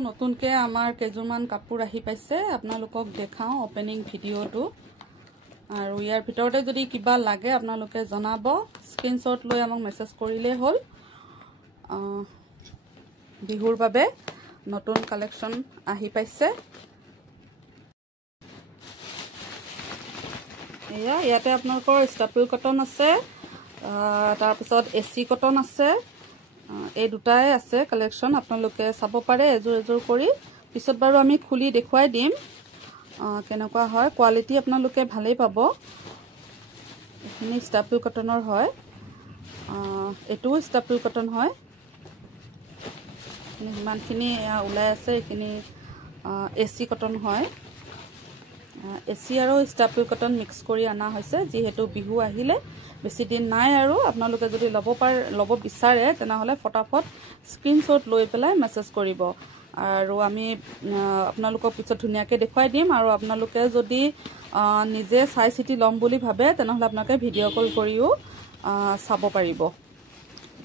নতুনকে আমাৰ কেজুমান কাপোৰ আহি পাইছে আপোনালোকক দেখাও ওপেনিং ভিডিওটো আৰু ইয়াৰ ভিতৰতে যদি কিবা লাগে আপোনালোকে জনাব স্ক্ৰিনশ্বট লৈ আমাক মেছেজ কৰিলে হ'ল বিহুৰ বাবে নতুন কালেকচন আহি পাইছে এয়া ইয়াতে আপোনালোকৰ ষ্টাপল কটন আছে তাৰ পিছত এসি কটন আছে এই দুটাই আছে কালেকচন আপোনালোকে চাব পাৰে এজোৰ এজোৰ কৰি পিছত বাৰু আমি খুলি দেখুৱাই দিম কেনেকুৱা হয় কোৱালিটি আপোনালোকে ভালেই পাব এখিনি ষ্টাপল কটনৰ হয় এটো ষ্টাপল কটন হয় ইমানখিনি ওলাই আছে এখিনি এসি কটন হয় এসি আৰু ষ্টাপল কটন মিক্স কৰি আনা হৈছে যেহেতু বিহু আহিলে বেছি দিন নাই আৰু আপোনালোকে যদি লব বিচাৰে তেনহলে ফটাফট স্ক্ৰিনশ্বট লৈ পেলাই মেছেজ কৰিব আৰু আমি আপোনালোকক পিছত ধুনিয়াকে দেখুৱাই দিম আৰু আপোনালোকে যদি নিজে চাই চিটি লম বুলি ভাবে তেনহলে আপোনালোকে ভিডিও কল কৰিও চাব পাৰিব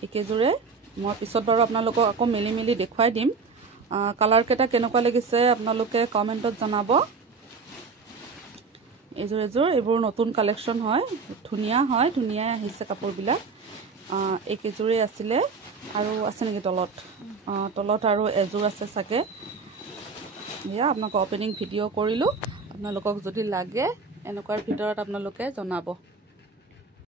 একেজোৰে মই পিছত বাৰু আপোনালোকক আকৌ মিলি দেখুৱাই দিম কালাৰ কেটা কেনেকুৱা লাগিছে আপোনালোকে কমেন্টত জনাব এজোৰ এজোৰ এইবোৰ নতুন কালেকচন হয় ধুনিয়া আহিছে কাপোৰ বিলাক একেজোৰে আছিলে আৰু আছে নেকি তলত আৰু এজোৰ আছে সাকে ইয়া আপোনাক ওপেনিং ভিডিও কৰিলো আপোনালোকক যদি লাগে এনেকুৱাৰ ভিতৰত আপোনালোকে জনাব